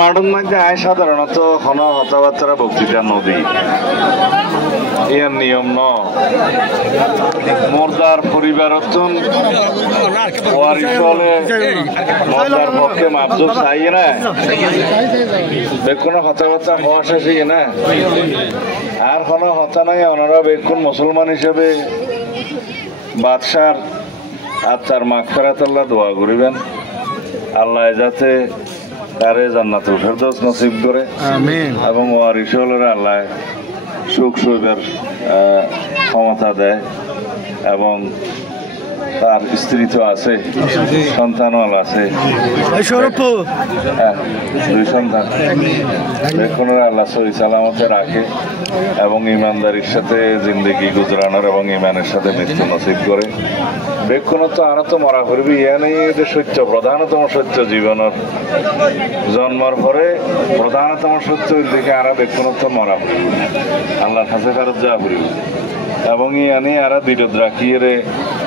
মাঠের মধ্যে আয় সাধারণত ঘন কথাবার্তা বক্তৃতা নদী এর নিয়ম ন মোরদার পরিবার মোরদার পক্ষে মাপজোক চাই না বেক্ষণ কথাবার্তা হওয়া শেষ না আর কোনো হতা নাই। ওনারা বেক্ষণ মুসলমান হিসেবে বাদশার আত্মার মাগফিরাতাল্লাহ দোয়া করিবেন, আল্লাহ যাতে তারে জান্নাতুল ফেরদৌস নসিব করে এবং ওয়ারিস হলে আল্লাহ সুখ সুখের ক্ষমতা দেয় এবং তার স্ত্রী তো আছে, সন্তানও আছে, 2 সন্তান। দেখুন আল্লাহ সহি সালামতে রাখে এবং ইমানদারির সাথে জিন্দগি গুজরানোর এবং ইমানের সাথে মৃত্যু নসিব করে। বেক্ষণত আরো তো মরা করবি ইয়া নেই, এটা সত্য, প্রধানতম সত্য জীবনের জন্মর পরে প্রধানতম সত্য দিকে আরা বেক্ষণত মরা করিব, আল্লাহর কাছে ফেরত যাওয়া করিব এবং ইয়ানি আরা বিরোধ রাখিয়ে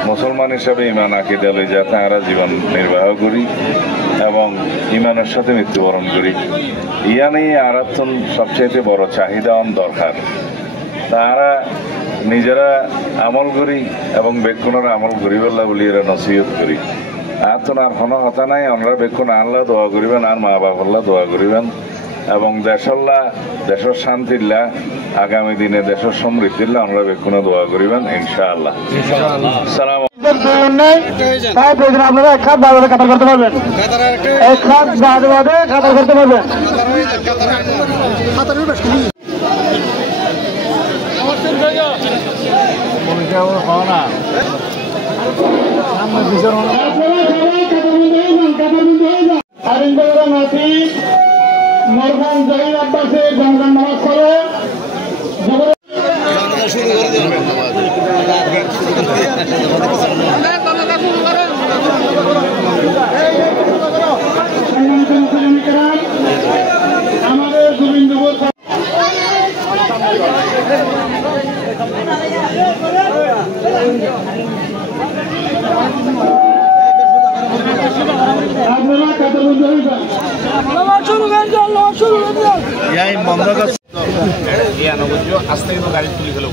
মুসলমান হিসাবে ইমান আকিদা লই যাতে আমরা জীবন নির্বাহ করি এবং ইমানের সাথে মৃত্যুবরণ করি। ইয়ানি আরাতন সবচেয়ে বড় চাহিদা দরকার। তারা নিজেরা আমল করি এবং বেক্ষণের আমল করি বললা বলি এরা নসিহত করি। আর তো আর কোনো হতা নাই, আমরা বেক্ষণ আল্লাহ দোয়া করিবেন আর মা বাবাল্লাহ দোয়া করিবেন এবং দেশল্লা দেশের শান্তিল্লা আগামী দিনে দেশের সমৃদ্ধিল্লা আমরা বেক্ষণে দোয়া করিবেন ইনশাআল্লাহ। সালাম। আপনারা এক খাত বাজারে কাতার করতে পারবেন, এক খাত বাদে কাতার করতে পারবেন। মরহুম জহির আব্বাসের জমগান নামাজ পড়ে শুরু করে দিল। আমাদের গোবিন্দপুর আপনারা কত আস্তে কিন্তু গাড়ি তুলি ফেলে